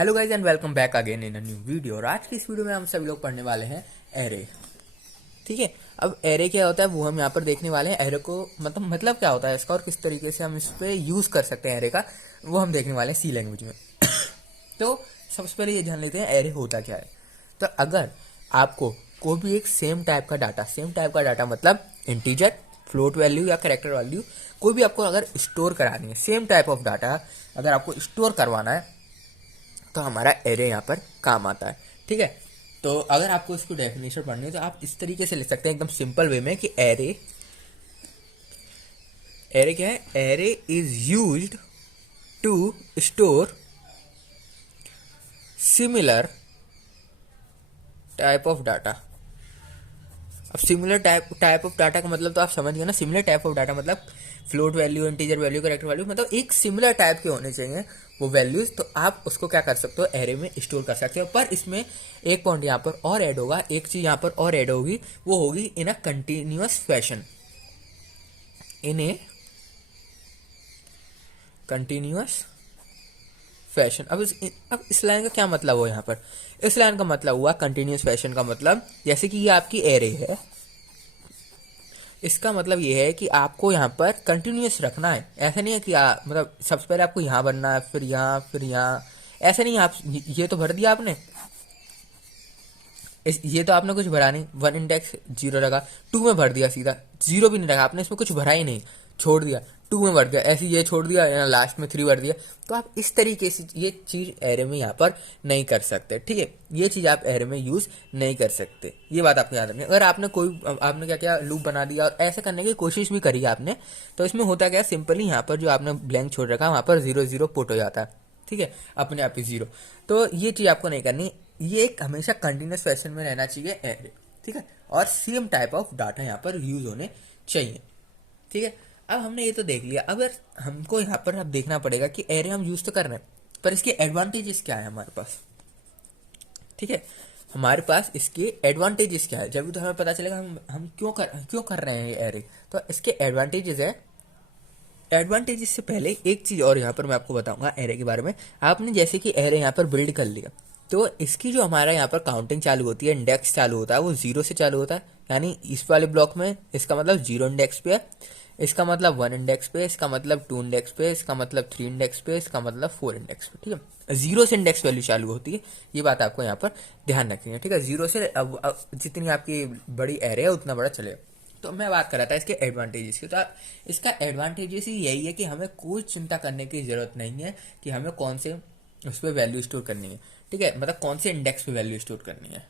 Hello guys and welcome back again in a new video. और आज की इस वीडियो में हम सभी लोग पढ़ने वाले हैं एरे। ठीक है, अब एरे क्या होता है वो हम यहाँ पर देखने वाले हैं। एरे को मतलब क्या होता है इसका और किस तरीके से हम इस पर यूज कर सकते हैं एरे का, वो हम देखने वाले हैं सी लैंग्वेज में। तो सबसे पहले ये जान लेते हैं एरे होता क्या है। तो अगर आपको कोई भी एक सेम टाइप का डाटा मतलब इंटीजर, फ्लोट वैल्यू या कैरेक्टर वैल्यू, कोई भी आपको अगर स्टोर करानी है, सेम टाइप ऑफ डाटा अगर आपको स्टोर करवाना है तो हमारा एरे यहाँ पर काम आता है। ठीक है, तो अगर आपको इसको डेफिनेशन पढ़नी है तो आप इस तरीके से लिख सकते हैं एकदम सिंपल वे में कि एरे क्या है। Array is used to store similar type of data. अब सिमिलर टाइप ऑफ डाटा का मतलब तो आप समझ गए ना। सिमिलर टाइप ऑफ डाटा मतलब float value, integer value, character value, मतलब एक सिमिलर टाइप के होने चाहिए वो वैल्यूज। तो आप उसको क्या कर सकते हो, एरे में स्टोर कर सकते हो। पर इसमें एक पॉइंट यहाँ पर और ऐड होगा, एक चीज यहाँ पर और ऐड होगी, वो होगी in a continuous fashion. In a continuous fashion. अब इस लाइन का क्या मतलब हुआ यहाँ पर? इस लाइन का मतलब हुआ कंटिन्यूअस फैशन का मतलब, जैसे कि ये आपकी एरे है, इसका मतलब ये है कि आपको यहाँ पर कंटिन्यूअस रखना है। ऐसा नहीं है कि मतलब सबसे पहले आपको यहाँ बनना है, फिर यहाँ, फिर यहाँ, ऐसा नहीं है। आप ये तो भर दिया आपने, ये तो आपने कुछ भरा नहीं, 1 इंडेक्स 0 रखा, 2 में भर दिया, सीधा 0 भी नहीं रखा आपने, इसमें कुछ भरा ही नहीं, छोड़ दिया, 2 में भर दिया, ऐसे ये छोड़ दिया, लास्ट में 3 भर दिया। तो आप इस तरीके से ये चीज एरे में यहाँ पर नहीं कर सकते। ठीक है, ये चीज आप एरे में यूज नहीं कर सकते, ये बात आपको याद रखनी है। अगर आपने क्या क्या लूप बना दिया और ऐसे करने की कोशिश भी करी आपने, तो इसमें होता क्या, सिंपली यहाँ पर जो आपने ब्लैंक छोड़ रखा वहां पर 0 0 पुट हो जाता है। ठीक है, अपने आप ही 0। तो ये चीज आपको नहीं करनी, ये एक हमेशा कंटिन्यूस फैशन में रहना चाहिए एरे। ठीक है, और सेम टाइप ऑफ डाटा यहाँ पर यूज होने चाहिए। ठीक है, अब हमने ये तो देख लिया। अब हमको यहाँ पर अब देखना पड़ेगा कि एरे हम यूज तो कर रहे हैं, पर इसके एडवांटेजेस क्या है हमारे पास। ठीक है, हमारे पास इसके एडवांटेजेस क्या है, जब तो हमें पता चलेगा हम क्यों कर रहे हैं ये एरे। तो इसके एडवांटेजेस है। एडवांटेजेस से पहले एक चीज और यहाँ पर मैं आपको बताऊंगा एरे के बारे में। आपने जैसे कि एरे यहाँ पर बिल्ड कर लिया, तो इसकी जो हमारा यहाँ पर काउंटिंग चालू होती है, इंडेक्स चालू होता है, वो 0 से चालू होता है। यानी इस वाले ब्लॉक में इसका मतलब 0 इंडेक्स पे है, इसका मतलब 1 इंडेक्स पे, इसका मतलब 2 इंडेक्स पे, इसका मतलब 3 इंडेक्स पे, इसका मतलब 4 इंडेक्स पे। ठीक है, 0 से इंडेक्स वैल्यू चालू होती है, ये बात आपको यहाँ पर ध्यान रखनी है। ठीक है, 0 से अब जितनी आपकी बड़ी एरे है उतना बड़ा चलेगा। तो मैं बात कर रहा था इसके एडवांटेजेस की। तो इसका एडवांटेजेस ही यही है कि हमें कोई चिंता करने की जरूरत नहीं है कि हमें कौन से उस पर वैल्यू स्टोर करनी है। ठीक है, मतलब कौन से इंडेक्स पे वैल्यू स्टोर करनी है।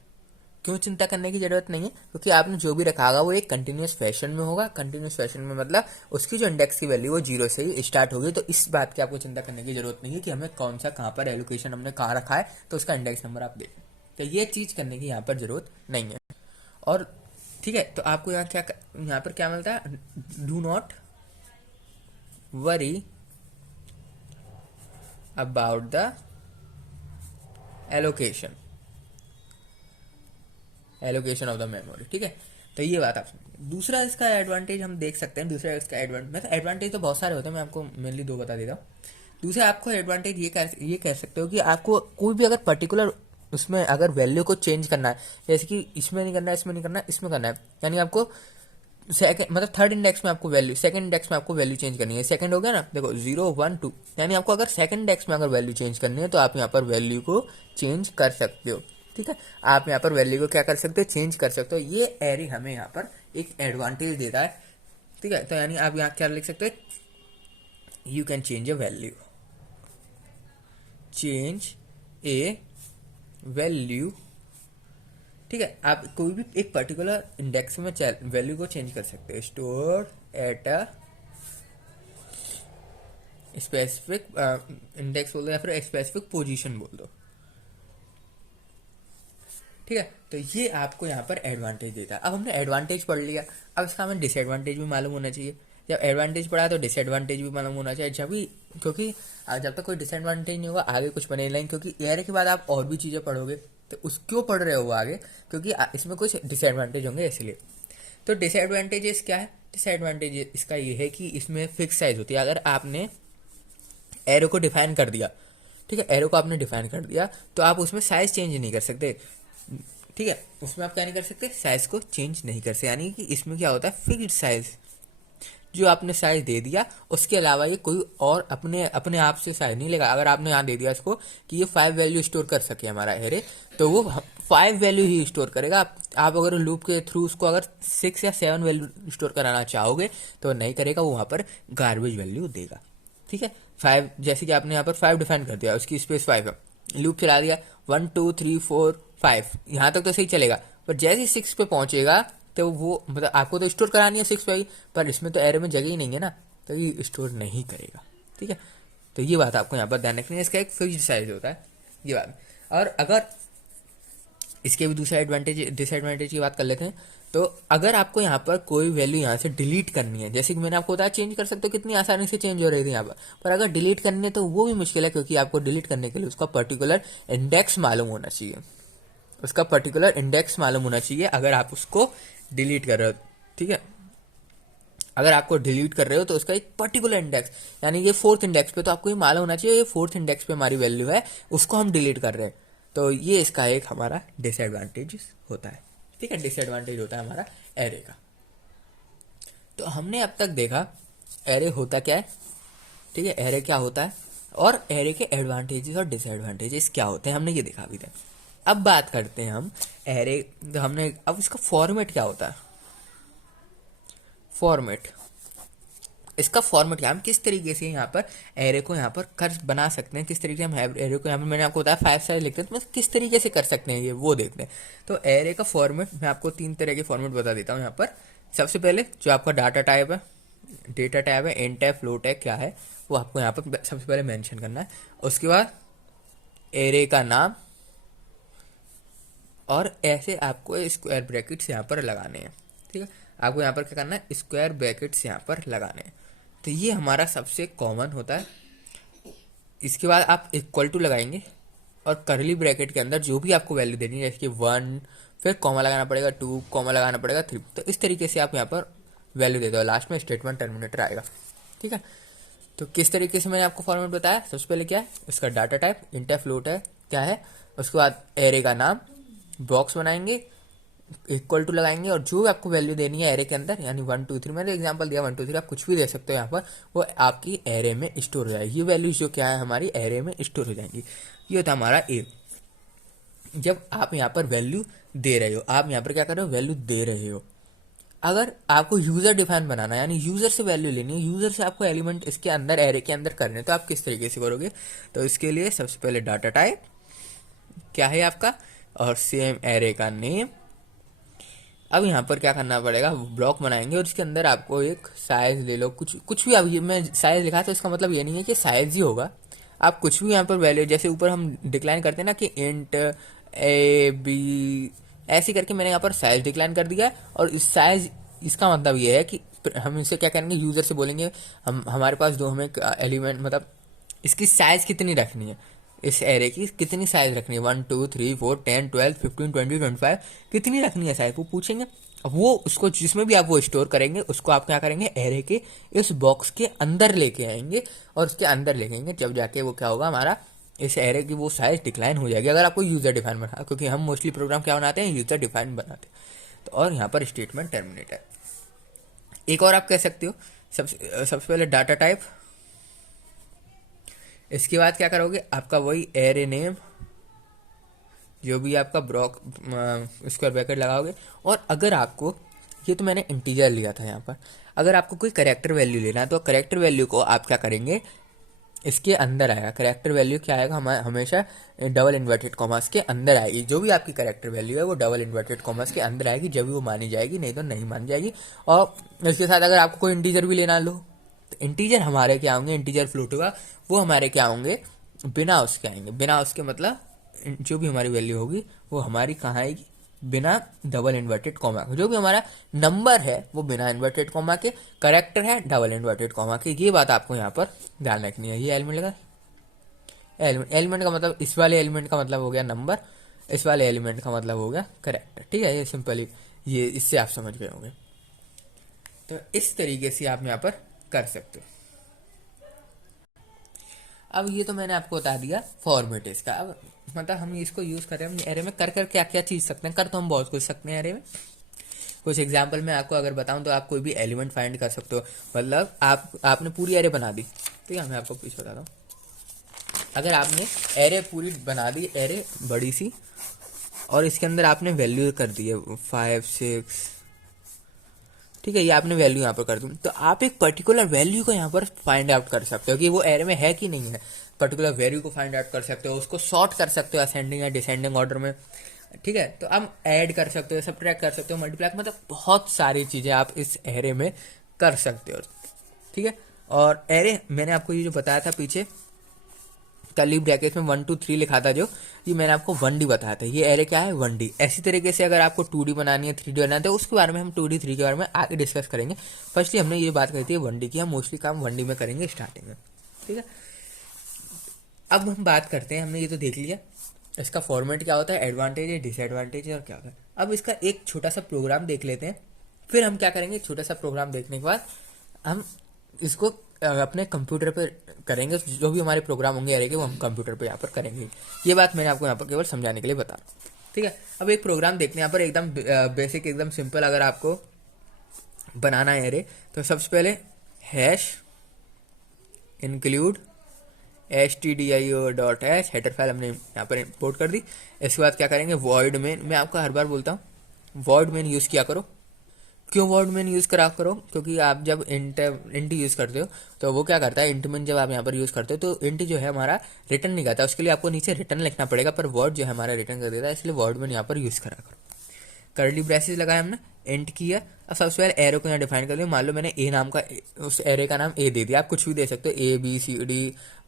क्यों चिंता करने की जरूरत नहीं है? क्योंकि आपने जो भी रखा होगा वो एक कंटिन्यूस फैशन में होगा। कंटिन्यूस फैशन में मतलब उसकी जो इंडेक्स की वैल्यू वो 0 से ही स्टार्ट होगी। तो इस बात की आपको चिंता करने की जरूरत नहीं है कि हमें कौन सा कहाँ पर एलोकेशन हमने कहाँ रखा है, तो उसका इंडेक्स नंबर आप देखें। तो ये चीज करने की यहाँ पर जरूरत नहीं है। और ठीक है, तो आपको यहाँ पर क्या मिलता है, do not worry about the allocation of the memory. ठीक है, तो ये बात आप दूसरा इसका एडवांटेज हम देख सकते हैं। दूसरा इसका एडवांटेज तो बहुत सारे होते हैं, मैं आपको मेनली 2 बता देता हूँ। दूसरा आपको एडवांटेज ये कह सकते हो कि आपको कोई भी अगर पर्टिकुलर उसमें अगर वैल्यू को चेंज करना है, जैसे कि इसमें नहीं करना है, इसमें नहीं करना है, इसमें करना है, यानी आपको सेकंड मतलब थर्ड इंडेक्स में आपको वैल्यू, सेकंड इंडेक्स में आपको वैल्यू चेंज करनी है। सेकंड हो गया ना, देखो 0 1 2, यानी आपको अगर सेकंड इंडेक्स में अगर वैल्यू चेंज करनी है तो आप यहाँ पर वैल्यू को चेंज कर सकते हो। ठीक है, आप यहाँ पर वैल्यू को क्या कर सकते हो, चेंज कर सकते हो। ये एरे हमें यहाँ पर एक एडवांटेज देता है। ठीक है, तो यानी आप यहाँ क्या लिख सकते हो, you can change A value. ठीक है, आप कोई भी एक पर्टिकुलर इंडेक्स में वैल्यू को चेंज कर सकते हो। Store at a specific index बोल दो या फिर स्पेसिफिक पोजीशन बोल दो। ठीक है, तो ये आपको यहाँ पर एडवांटेज देता है। अब हमने एडवांटेज पढ़ लिया, अब इसका हमें डिसएडवांटेज भी मालूम होना चाहिए। जब एडवांटेज पढ़ा तो डिसएडवांटेज भी मालूम होना चाहिए। क्योंकि जब तक कोई डिसएडवांटेज नहीं होगा आगे कुछ बने नहीं। क्योंकि एरे के बाद आप और भी चीज़ें पढ़ोगे, तो उस क्यों पढ़ रहे हो आगे, क्योंकि इसमें कुछ डिसएडवांटेज होंगे इसलिए। तो डिसएडवांटेजेस क्या है? डिसएडवांटेज इसका ये है कि इसमें फिक्स साइज होती है। अगर आपने एरो को डिफाइन कर दिया ठीक है, एरो को आपने डिफाइन कर दिया तो आप उसमें साइज चेंज नहीं कर सकते। ठीक है, उसमें आप क्या नहीं कर सकते, साइज को चेंज नहीं कर सकते, यानी कि इसमें क्या होता है, फिक्स्ड साइज जो आपने साइज दे दिया उसके अलावा ये कोई और अपने अपने आप से साइज नहीं लेगा। अगर आपने यहाँ दे दिया इसको कि ये 5 वैल्यू स्टोर कर सके हमारा एरे, तो वो 5 वैल्यू ही स्टोर करेगा। आप अगर लूप के थ्रू उसको अगर 6 या 7 वैल्यू स्टोर कराना चाहोगे तो नहीं करेगा, वो वहाँ पर गार्बेज वैल्यू देगा। ठीक है, 5 जैसे कि आपने यहाँ पर 5 डिफाइन कर दिया, उसकी स्पेस 5 है, लूप चला दिया 1 2 3 4 5, यहाँ तक तो सही चलेगा, पर जैसे ही 6 पे पहुंचेगा तो वो मतलब आपको तो स्टोर करानी है 6 पे ही, पर इसमें तो एरे में जगह ही नहीं है ना, तो ये स्टोर नहीं करेगा। ठीक है, तो ये बात आपको यहाँ पर ध्यान रखनी है, इसका एक फिक्स्ड साइज होता है ये बात। और अगर इसके भी दूसरा एडवांटेज डिसएडवांटेज की बात कर लेते हैं, तो अगर आपको यहाँ पर कोई वैल्यू यहाँ से डिलीट करनी है, जैसे कि मैंने आपको बताया चेंज कर सकते हो, कितनी आसानी से चेंज हो रही थी यहाँ पर अगर डिलीट करनी है तो वो भी मुश्किल है, क्योंकि आपको डिलीट करने के लिए उसका पर्टिकुलर इंडेक्स मालूम होना चाहिए, उसका पर्टिकुलर इंडेक्स मालूम होना चाहिए अगर आप उसको डिलीट कर रहे हो। ठीक है, अगर आपको डिलीट कर रहे हो तो उसका एक पर्टिकुलर इंडेक्स, यानी ये 4th इंडेक्स पे, तो आपको ये मालूम होना चाहिए ये 4th इंडेक्स पे हमारी वैल्यू है, उसको हम डिलीट कर रहे हैं। तो ये इसका एक हमारा डिसएडवांटेज होता है। ठीक है, डिसएडवांटेज होता है हमारा एरे का। तो हमने अब तक देखा एरे होता क्या है, ठीक है, एरे क्या होता है और एरे के एडवांटेजेस और डिसएडवांटेजेस क्या होते हैं, हमने ये देखा अभी तक। अब बात करते हैं हम एरे, तो हमने अब इसका फॉर्मेट क्या होता है, फॉर्मेट, इसका फॉर्मेट क्या, हम किस तरीके से यहाँ पर एरे को यहाँ पर कर बना सकते हैं, किस तरीके से हम एरे को यहाँ पर, मैंने आपको बताया 5 साइज लिखते हैं, तो मतलब किस तरीके से कर सकते हैं ये वो देखते हैं। तो एरे का फॉर्मेट मैं आपको 3 तरह के फॉर्मेट बता देता हूँ यहाँ पर। सबसे पहले जो आपका डाटा टाइप है, डेटा टाइप है, इंट है, फ्लोट है, क्या है वो आपको यहाँ पर सबसे पहले मेंशन करना है। उसके बाद एरे का नाम, और ऐसे आपको स्क्वायर ब्रैकेट्स यहाँ पर लगाने हैं। ठीक है, आपको यहाँ पर क्या करना है, स्क्वायर ब्रैकेट्स यहाँ पर लगाने हैं। तो ये हमारा सबसे कॉमन होता है। इसके बाद आप इक्वल टू लगाएंगे और करली ब्रैकेट के अंदर जो भी आपको वैल्यू देनी है, जैसे कि 1, फिर कॉमा लगाना पड़ेगा, 2 कॉमा लगाना पड़ेगा, 3, तो इस तरीके से आप यहाँ पर वैल्यू दे दो, लास्ट में स्टेटमेंट टर्मिनेटर आएगा। ठीक है, तो किस तरीके से मैंने आपको फॉर्मेट बताया, सबसे पहले क्या है, इसका डाटा टाइप इंट है, फ्लोट है, क्या है, उसके बाद एरे का नाम, बॉक्स बनाएंगे, इक्वल टू लगाएंगे, और जो भी आपको वैल्यू देनी है एरे के अंदर, यानी 1 2 3, मैंने एग्जांपल दिया 1 2 3, आप कुछ भी दे सकते हो यहाँ पर, वो आपकी एरे में स्टोर हो जाएगी, ये वैल्यूज जो क्या है हमारी एरे में स्टोर हो जाएंगी। ये होता है हमारा ए। जब आप यहाँ पर वैल्यू दे रहे हो, आप यहाँ पर क्या कर रहे हो, वैल्यू दे रहे हो। अगर आपको यूजर डिफाइन बनाना है, यानी यूजर से वैल्यू लेनी है, यूजर से आपको एलिमेंट इसके अंदर एरे के अंदर करने हैं, तो आप किस तरीके से करोगे, तो इसके लिए सबसे पहले डाटा टाइप क्या है आपका, और सेम एरे का नेम। अब यहाँ पर क्या करना पड़ेगा, ब्लॉक बनाएंगे और इसके अंदर आपको एक साइज ले लो, कुछ कुछ भी। अब ये मैं साइज लिखा था, इसका मतलब ये नहीं है कि साइज ही होगा, आप कुछ भी यहाँ पर वैल्यू, जैसे ऊपर हम डिक्लाइन करते हैं ना कि इंट ए बी, ऐसे करके मैंने यहाँ पर साइज डिक्लाइन कर दिया। और इस साइज, इसका मतलब ये है कि हम इसे क्या करेंगे, यूजर से बोलेंगे हम हमारे पास दो, हमें एलिमेंट मतलब इसकी साइज कितनी रखनी है, इस एरे की कितनी साइज रखनी है, 1 2 3 4 10 12 15 20 25 कितनी रखनी है साइज, वो पूछेंगे। अब वो उसको जिसमें भी आप वो स्टोर करेंगे, उसको आप क्या करेंगे, एरे के इस बॉक्स के अंदर लेके आएंगे, और उसके अंदर लेके आएंगे, जब जाके वो क्या होगा, हमारा इस एरे की वो साइज डिक्लाइन हो जाएगी, अगर आपको यूजर डिफाइन बना, क्योंकि हम मोस्टली प्रोग्राम क्या बनाते हैं, यूजर डिफाइन बनाते हैं। तो और यहाँ पर स्टेटमेंट टर्मिनेट है। एक और आप कह सकते हो, सबसे पहले डाटा टाइप, इसके बाद क्या करोगे, आपका वही एरे नेम, जो भी आपका ब्लॉक स्क्वायर ब्रैकेट लगाओगे। और अगर आपको, ये तो मैंने इंटीजर लिया था यहाँ पर, अगर आपको कोई करेक्टर वैल्यू लेना है तो करेक्टर वैल्यू को आप क्या करेंगे, इसके अंदर आएगा। करेक्टर वैल्यू क्या आएगा, हमेशा डबल इन्वर्टेड कॉमर्स के अंदर आएगी। जो भी आपकी करेक्टर वैल्यू है वो डबल इन्वर्टेड कॉमर्स के अंदर आएगी, जब भी वो मानी जाएगी, नहीं तो नहीं मानी जाएगी। और इसके साथ अगर आपको कोई इंटीजर भी लेना लो, तो इंटीजर हमारे क्या होंगे, इंटीजर फ्लोट होगा, वो हमारे क्या होंगे, बिना उसके आएंगे। बिना उसके मतलब जो भी हमारी वैल्यू होगी वो हमारी कहाँ आएगी, बिना डबल इन्वर्टेड कॉमा के। जो भी हमारा नंबर है वो बिना इन्वर्टेड कॉमा के, करेक्टर है डबल इन्वर्टेड कॉमा के। ये बात आपको यहाँ पर ध्यान रखनी है। ये एलिमेंट लगा, एलिमेंट का मतलब, इस वाले एलिमेंट का मतलब हो गया नंबर, इस वाले एलिमेंट का मतलब हो गया करेक्टर। ठीक है, ये सिंपली, ये इससे आप समझ गए होंगे। तो इस तरीके से आप यहाँ पर कर सकते हो। अब ये तो मैंने आपको बता दिया फॉर्मेट इसका। अब मतलब हम इसको यूज़ कर रहे हैं एरे में कर क्या क्या चीज़ सकते हैं, कर तो हम बहुत कुछ सकते हैं एरे में। कुछ एग्जाम्पल मैं आपको अगर बताऊं तो आप कोई भी एलिमेंट फाइंड कर सकते हो। मतलब आपने पूरी एरे बना दी, ठीक है, मैं आपको कुछ बताता हूँ। अगर आपने एरे पूरी बना दी, एरे बड़ी सी, और इसके अंदर आपने वैल्यू कर दी है 5 6, ठीक है, ये आपने वैल्यू यहाँ पर कर दूँ, तो आप एक पर्टिकुलर वैल्यू को यहाँ पर फाइंड आउट कर सकते हो कि वो एरे में है कि नहीं है। पर्टिकुलर वैल्यू को फाइंड आउट कर सकते हो, उसको सॉर्ट कर सकते हो असेंडिंग या डिसेंडिंग ऑर्डर में, ठीक है। तो आप ऐड कर सकते हो, सबट्रैक्ट कर सकते हो, मल्टीप्लाई, मतलब बहुत सारी चीज़ें आप इस एरे में कर सकते हो, ठीक है। और एरे मैंने आपको ये जो बताया था पीछे कर्ली ब्रैकेट में 1 2 3 लिखा था, जो ये मैंने आपको 1D बताया था। ये एरे क्या है, 1D। ऐसी तरीके से अगर आपको 2D बनानी है, 3D बनाना है, तो उसके बारे में हम 2D 3D के बारे में आगे डिस्कस करेंगे। फर्स्टली हमने ये बात कही थी 1D की, हम मोस्टली काम 1D में करेंगे स्टार्टिंग में, ठीक है। अब हम बात करते हैं, हमने ये तो देख लिया इसका फॉर्मेट क्या होता है, एडवांटेज है, डिसएडवांटेज है और क्या होता है। अब इसका एक छोटा सा प्रोग्राम देख लेते हैं, फिर हम क्या करेंगे, छोटा सा प्रोग्राम देखने के बाद हम इसको अपने कंप्यूटर पे करेंगे। जो भी हमारे प्रोग्राम होंगे एरे के, वो हम कंप्यूटर पे यहाँ पर करेंगे। ये बात मैंने आपको यहाँ पर केवल समझाने के लिए बता रहा हूँ, ठीक है। अब एक प्रोग्राम देखते हैं यहाँ पर, एकदम बेसिक, एकदम सिंपल। अगर आपको बनाना है एरे, तो सबसे पहले hash include stdio.h header file हमने यहाँ पर इंपोर्ट कर दी। इसके बाद क्या करेंगे, वॉइड मेन। मैं आपको हर बार बोलता हूँ वॉइड मेन यूज़ किया करो। क्यों वॉइड मेन यूज़ करा करो, क्योंकि आप जब इंट यूज़ करते हो तो वो क्या करता है, इंट मेन जब आप यहाँ पर यूज़ करते हो तो इंट जो है हमारा रिटर्न नहीं करता, उसके लिए आपको नीचे रिटर्न लिखना पड़ेगा, पर वॉइड जो है हमारा रिटर्न कर देता है, इसलिए वॉइड मेन यहाँ पर यूज़ करा करो। कर्ली ब्रेसेस लगाया हमने, एंड किया। अब सबसे पहले एरो को यहाँ डिफाइन कर लिया। मान लो मैंने ए नाम का, उस एरे का नाम ए दे दिया। आप कुछ भी दे सकते हो, ABCD,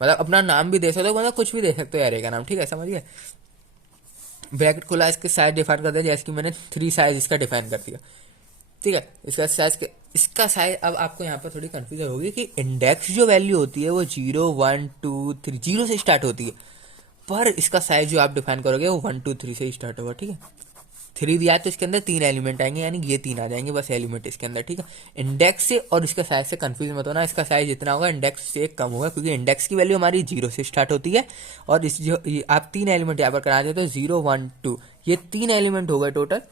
मतलब अपना नाम भी दे सकते हो, मतलब कुछ भी दे सकते हो एरे का नाम, ठीक है, समझिए। ब्रैकेट खुला, इसके साइज डिफाइन कर दिया, जैसे कि मैंने 3 साइज इसका डिफाइन कर दिया, ठीक है। इसका साइज अब आपको यहाँ पर थोड़ी कन्फ्यूजन होगी कि इंडेक्स जो वैल्यू होती है वो 0 1 2 3 0 से स्टार्ट होती है, पर इसका साइज जो आप डिफाइन करोगे वो 1 2 3 से ही स्टार्ट होगा, ठीक है। 3 दिया तो इसके अंदर 3 एलिमेंट आएंगे, यानी ये 3 आ जाएंगे बस एलिमेंट इसके अंदर, ठीक है। इंडेक्स से और इसका साइज से कंफ्यूज मत होना, इसका साइज जितना होगा इंडेक्स से कम होगा, क्योंकि इंडेक्स की वैल्यू हमारी 0 से स्टार्ट होती है। और इस जो आप 3 एलिमेंट यहाँ पर करा देते हो, 0 1 2, ये 3 एलिमेंट हो गए टोटल,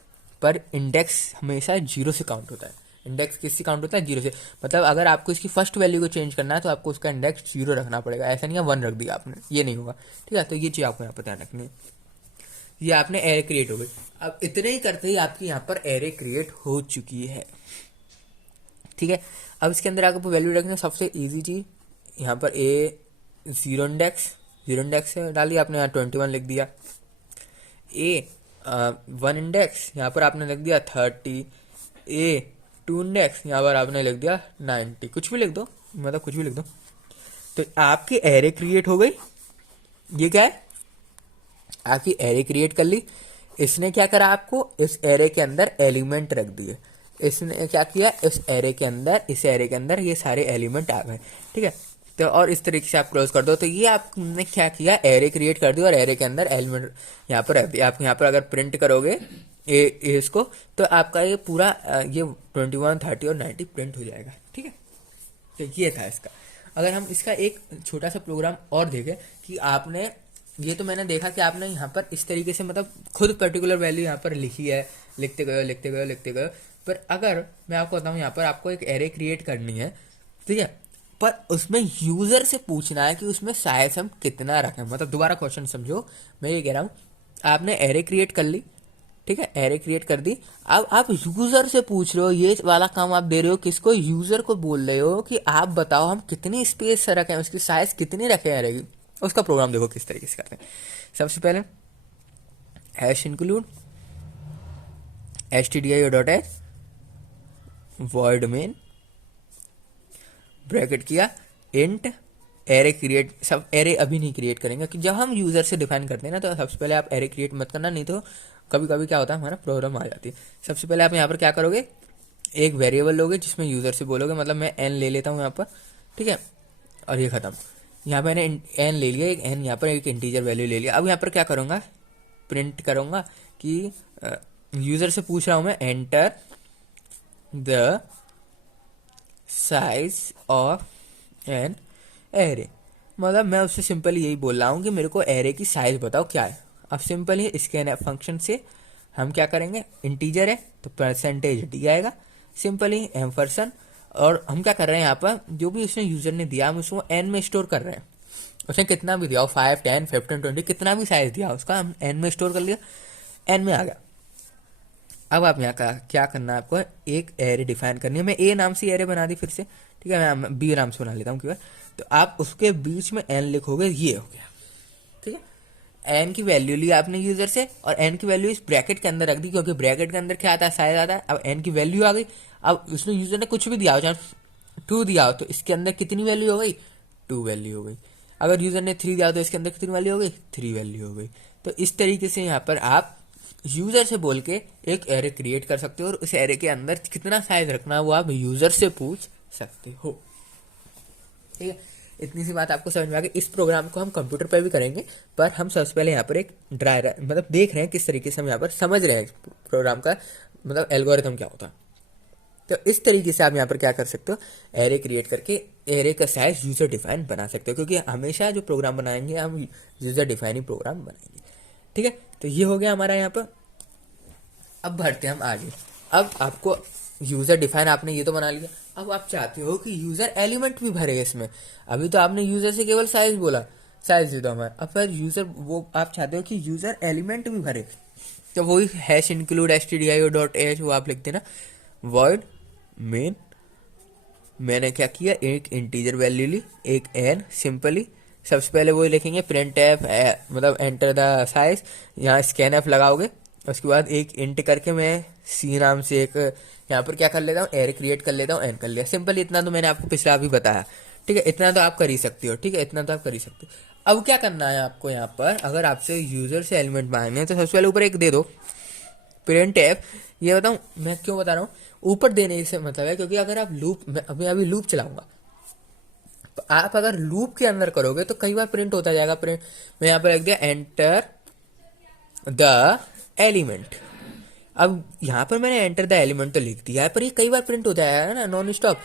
पर इंडेक्स हमेशा 0 से काउंट होता है। इंडेक्स किससे काउंट होता है, 0 से। मतलब अगर आपको इसकी फर्स्ट वैल्यू को चेंज करना है तो आपको उसका इंडेक्स 0 रखना पड़ेगा, ऐसा नहीं है 1 रख दिया आपने, ये नहीं होगा, ठीक है। तो ये चीज़ आपको यहाँ पर ध्यान रखनी है। ये आपने एरे क्रिएट हो गई। अब इतने ही करते ही आपकी यहाँ पर एरे क्रिएट हो चुकी है, ठीक है। अब इसके अंदर आपको वैल्यू रखना, सबसे इजी चीज यहाँ पर जीरो इंडेक्स डालिए आपने, यहाँ 21 लिख दिया। 1 इंडेक्स यहाँ पर आपने लिख दिया 30। 2 इंडेक्स यहाँ पर आपने लिख दिया 90, कुछ भी लिख दो, मतलब कुछ भी लिख दो। तो आपकी एरे क्रिएट हो गई। ये क्या है, आपकी एरे क्रिएट कर ली। इसने क्या करा, आपको इस एरे के अंदर एलिमेंट रख दिए। इसने क्या किया, इस एरे के अंदर ये सारे एलिमेंट आ गए, ठीक है। तो और इस तरीके से आप क्लोज कर दो। तो ये आपने क्या किया, एरे क्रिएट कर दिया और एरे के अंदर एलिमेंट यहाँ पर रख दिया। आप यहाँ पर अगर प्रिंट करोगे इसको, तो आपका ये पूरा ये 21 30 और 90 प्रिंट हो जाएगा, ठीक है। तो ये था इसका। अगर हम इसका एक छोटा सा प्रोग्राम और देखें कि आपने, ये तो मैंने देखा कि आपने यहाँ पर इस तरीके से मतलब खुद पर्टिकुलर वैल्यू यहाँ पर लिखी है, लिखते गए। पर अगर मैं आपको बताऊँ, यहाँ पर आपको एक एरे क्रिएट करनी है, ठीक है, पर उसमें यूजर से पूछना है कि उसमें साइज हम कितना रखें। मतलब दोबारा क्वेश्चन समझो, मैं ये कह रहा हूँ, आपने एरे क्रिएट कर ली, ठीक है, एरे क्रिएट कर दी। अब आप यूजर से पूछ रहे हो, ये वाला काम आप दे रहे हो किसको, यूजर को बोल रहे हो कि आप बताओ हम कितनी स्पेस रखें, उसकी साइज कितनी रखें एरे की। उसका प्रोग्राम देखो किस तरीके से करते हैं। सबसे पहले hash include stdio.h void main, bracket किया, इंट एरे क्रिएट। सब एरे अभी नहीं क्रिएट करेंगे कि जब हम यूजर से डिफाइन करते हैं ना, तो सबसे पहले आप एरे क्रिएट मत करना, नहीं तो कभी कभी क्या होता है हमारा प्रॉब्लम आ जाती है। सबसे पहले आप यहाँ पर क्या करोगे, एक वेरिएबल लोगे जिसमें यूजर से बोलोगे, मतलब मैं n ले लेता हूँ यहाँ पर, ठीक है, और ये खत्म। यहाँ पर मैंने n ले लिया, एक n यहाँ पर एक इंटीजर वैल्यू ले लिया। अब यहाँ पर क्या करूँगा, प्रिंट करूँगा कि यूजर से पूछ रहा हूँ मैं, enter the size of an array. मतलब मैं उससे सिंपली यही बोल रहा हूँ कि मेरे को एरे की साइज बताओ क्या है। अब सिंपल है, स्कैन एफ फंक्शन से हम क्या करेंगे, इंटीजर है तो परसेंटेज डी आएगा, सिंपली एम्परसन। और हम क्या कर रहे हैं यहाँ पर, जो भी उसने यूजर ने दिया हम उसको एन में स्टोर कर रहे हैं। उसने कितना भी दिया हो, 5, 10, 15, 20, कितना भी साइज दिया उसका हम एन में स्टोर कर लिया, एन में आ गया। अब आप यहाँ का क्या करना है आपको, एक एरे डिफाइन करनी है। मैं ए नाम से एरे बना दी फिर से, ठीक है, मैं बी नाम से बना लेता हूँ। तो आप उसके बीच में एन लिखोगे, ये हो गया, ठीक है। एन की वैल्यू ली आपने यूजर से और एन की वैल्यू इस ब्रैकेट के अंदर रख दी, क्योंकि ब्रैकेट के अंदर क्या आता है, साइज आता है। अब एन की वैल्यू आ गई। अब उसने यूजर ने कुछ भी दिया हो, चाहे 2 दिया हो, तो इसके अंदर कितनी वैल्यू हो गई, 2 वैल्यू हो गई। अगर यूजर ने 3 दिया हो तो इसके अंदर कितनी वैल्यू हो गई, 3 वैल्यू हो गई। तो इस तरीके से यहाँ पर आप यूजर से बोल के एक एरे क्रिएट कर सकते हो, और उस एरे के अंदर कितना साइज रखना है वो आप यूजर से पूछ सकते हो, ठीक है। इतनी सी बात आपको समझ में आ गई। इस प्रोग्राम को हम कंप्यूटर पर भी करेंगे, पर हम सबसे पहले यहाँ पर एक ड्राई मतलब देख रहे हैं किस तरीके से हम यहाँ पर समझ रहे हैं प्रोग्राम का मतलब एल्गोरिथम क्या होता है। तो इस तरीके से आप यहाँ पर क्या कर सकते हो, एरे क्रिएट करके एरे का साइज यूजर डिफाइन बना सकते हो, क्योंकि हमेशा जो प्रोग्राम बनाएंगे हम यूजर डिफाइन ही प्रोग्राम बनाएंगे, ठीक है। तो ये हो गया हमारा यहाँ पर। अब बढ़ते हैं हम आगे। अब आपको यूजर डिफाइन आपने ये तो बना लिया, अब आप चाहते हो कि यूजर एलिमेंट भी भरे इसमें। अभी तो आपने यूजर से केवल साइज बोला, साइज दे दो हमें, अब फिर यूजर वो आप चाहते हो कि यूजर एलिमेंट भी भरे। तो वही हैश इंक्लूड stdio.h वो आप लिखते ना, वॉइड मेन। मैंने क्या किया, एक इंटीजर वैल्यू ली, एक एन, सिंपली सबसे पहले वही लिखेंगे प्रिंट एफ मतलब एंटर द साइज, यहाँ स्कैन एफ लगाओगे। उसके बाद एक इंट करके मैं सी नाम से एक यहाँ पर क्या कर लेता हूँ, एरे क्रिएट कर लेता हूँ, एन कर लिया, सिंपल। इतना तो मैंने आपको पिछला भी बताया, ठीक है। इतना तो आप कर ही सकते हो, ठीक है, इतना तो आप कर ही सकते हो। अब क्या करना है आपको यहाँ पर, अगर आपसे यूजर से एलिमेंट मांगने हैं तो सबसे पहले ऊपर एक दे दो प्रिंट एफ। ये बताऊँ मैं क्यों बता रहा हूँ, ऊपर देने से मतलब है क्योंकि अगर आप लूप, मैं अभी लूप चलाऊंगा, तो आप अगर लूप के अंदर करोगे तो कई बार प्रिंट होता जाएगा। प्रिंट मैं यहाँ पर लिख दिया एंटर द एलिमेंट। अब यहाँ पर मैंने एंटर द एलिमेंट तो लिख दिया है, पर ये कई बार प्रिंट हो जाएगा ना, नॉन स्टॉप।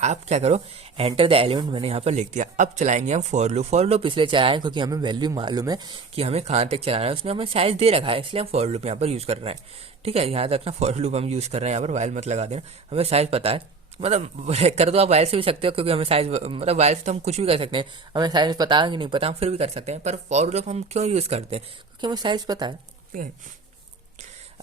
आप क्या करो, एंटर द एलिमेंट मैंने यहाँ पर लिख दिया। अब चलाएंगे हम फॉर लूप। फॉर लूप इसलिए चलाएं क्योंकि हमें वैल्यू मालूम है कि हमें कहाँ तक चलाना है, उसने हमें साइज दे रखा है, इसलिए हम फॉर लूप यहाँ पर यूज़ कर रहे हैं, ठीक है। यहाँ तक ना फॉर लूप हम यूज़ कर रहे हैं, यहाँ पर वाइल मत लगा देना, हमें साइज पता है। मतलब कर दो आप वाइल से भी सकते हो, क्योंकि हमें साइज मतलब वाइल से तो हम कुछ भी कर सकते हैं, हमें साइज पता है कि नहीं पता हम फिर भी कर सकते हैं। पर फॉर लूप हम क्यों यूज़ करते हैं, क्योंकि हमें साइज पता है, ठीक है।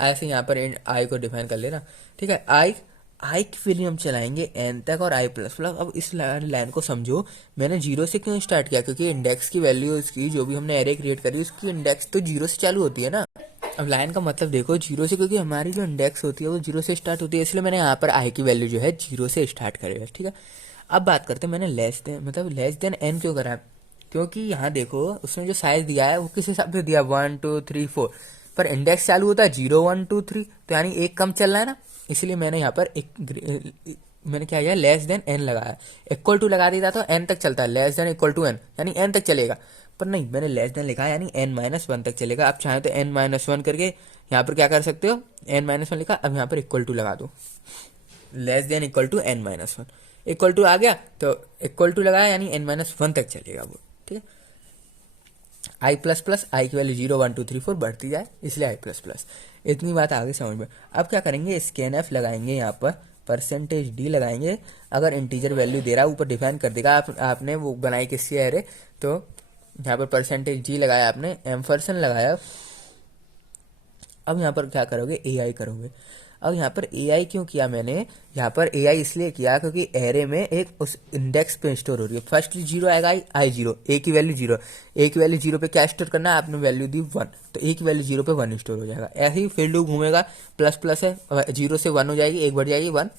ऐसे यहाँ पर आई को डिफाइन कर लेना, ठीक है। आई की वैल्यू हम चलाएंगे एन तक और आई प्लस प्लस। अब इस लाइन को समझो, मैंने जीरो से क्यों स्टार्ट किया, क्योंकि इंडेक्स की वैल्यू उसकी जो भी हमने एरे क्रिएट करी उसकी इंडेक्स तो जीरो से चालू होती है ना। अब लाइन का मतलब देखो जीरो से, क्योंकि हमारी जो इंडेक्स होती है वो जीरो से स्टार्ट होती है, इसलिए मैंने यहाँ पर आई की वैल्यू जो है जीरो से स्टार्ट करेगा, ठीक है। अब बात करते हैं मैंने लेस देन मतलब लेस देन एन क्यों करा है, क्योंकि यहाँ देखो उसने जो साइज दिया है वो किस हिसाब से दिया, 1 2 3 4, पर इंडेक्स चालू होता है 0 1 2 3, तो यानी एक कम चल रहा है ना, इसलिए मैंने यहाँ पर मैंने क्या किया, लेस देन एन लगाया। इक्वल टू लगा देता तो एन तक चलता है, less than equal to N यानी एन तक चलेगा, पर नहीं मैंने लेस देन लिखा है यानी एन माइनस वन तक चलेगा। आप चाहें तो एन माइनस वन करके यहाँ पर क्या कर सकते हो, एन माइनस वन लिखा, अब यहाँ पर इक्वल टू लगा दो, less than equal to n minus one, equal to आ गया तो इक्वल टू लगाया यानी एन माइनस वन तक चलेगा वो, ठीक है। आई प्लस प्लस, आई की वैल्यू 0 1 2 3 4 बढ़ती जाए, इसलिए आई प्लस प्लस। इतनी बात आगे समझ में। अब क्या करेंगे, स्कैन एफ लगाएंगे, यहाँ पर परसेंटेज डी लगाएंगे। अगर इंटीजर वैल्यू दे रहा है ऊपर डिफाइन कर देगा, आपने वो बनाई किसकी एरे, तो यहाँ पर परसेंटेज डी लगाया आपने, एम्फरसन लगाया। अब यहाँ पर क्या करोगे, ए आई करोगे। अब यहाँ पर ए आई क्यों किया मैंने, यहाँ पर ए आई इसलिए किया क्योंकि एरे में एक उस इंडेक्स पे स्टोर हो रही है। फर्स्ट जीरो आएगा, आई जीरो, ए की वैल्यू जीरो, ए की वैल्यू जीरो पे क्या स्टोर करना है, आपने वैल्यू दी वन, तो ए की वैल्यू जीरो पे वन स्टोर हो जाएगा। ऐसे ही फिर लूप घूमेगा, प्लस प्लस है, जीरो से वन हो जाएगी, एक बढ़ जाएगी वन,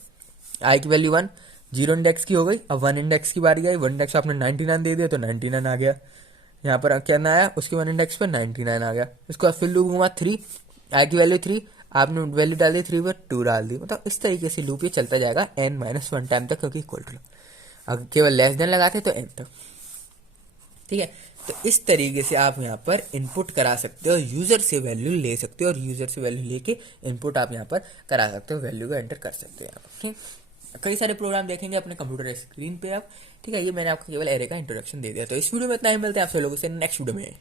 आई की वैल्यू वन, जीरो इंडेक्स की हो गई, अब वन इंडेक्स की बारी आई, वन इंडेक्स आपने 99 दे दिया तो 99 आ गया। यहाँ पर क्या ना आया, उसके वन इंडेक्स पे 99 आ गया। उसके बाद फिर लूप घूमा थ्री, आई की वैल्यू थ्री, आपने वैल्यू डाल दी थ्री पर टू डाल दी, मतलब इस तरीके से लूप ये चलता जाएगा एन माइनस वन टाइम तक, क्योंकि इक्वल टू अगर केवल लेस देन लगाते तो एन तक, ठीक है। तो इस तरीके से आप यहाँ पर इनपुट करा सकते हो, यूजर से वैल्यू ले सकते हो, और यूजर से वैल्यू लेके इनपुट आप यहाँ पर करा सकते हो, वैल्यू को एंटर कर सकते हो यहाँ पर, ठीक। कई सारे प्रोग्राम देखेंगे अपने कंप्यूटर स्क्रीन पे आप। ठीक है, ये मैंने आपको केवल एरे का इंट्रोडक्शन दे दिया। तो इस वीडियो में इतना ही, मिलते हैं आपसे लोगों से नेक्स्ट वीडियो में।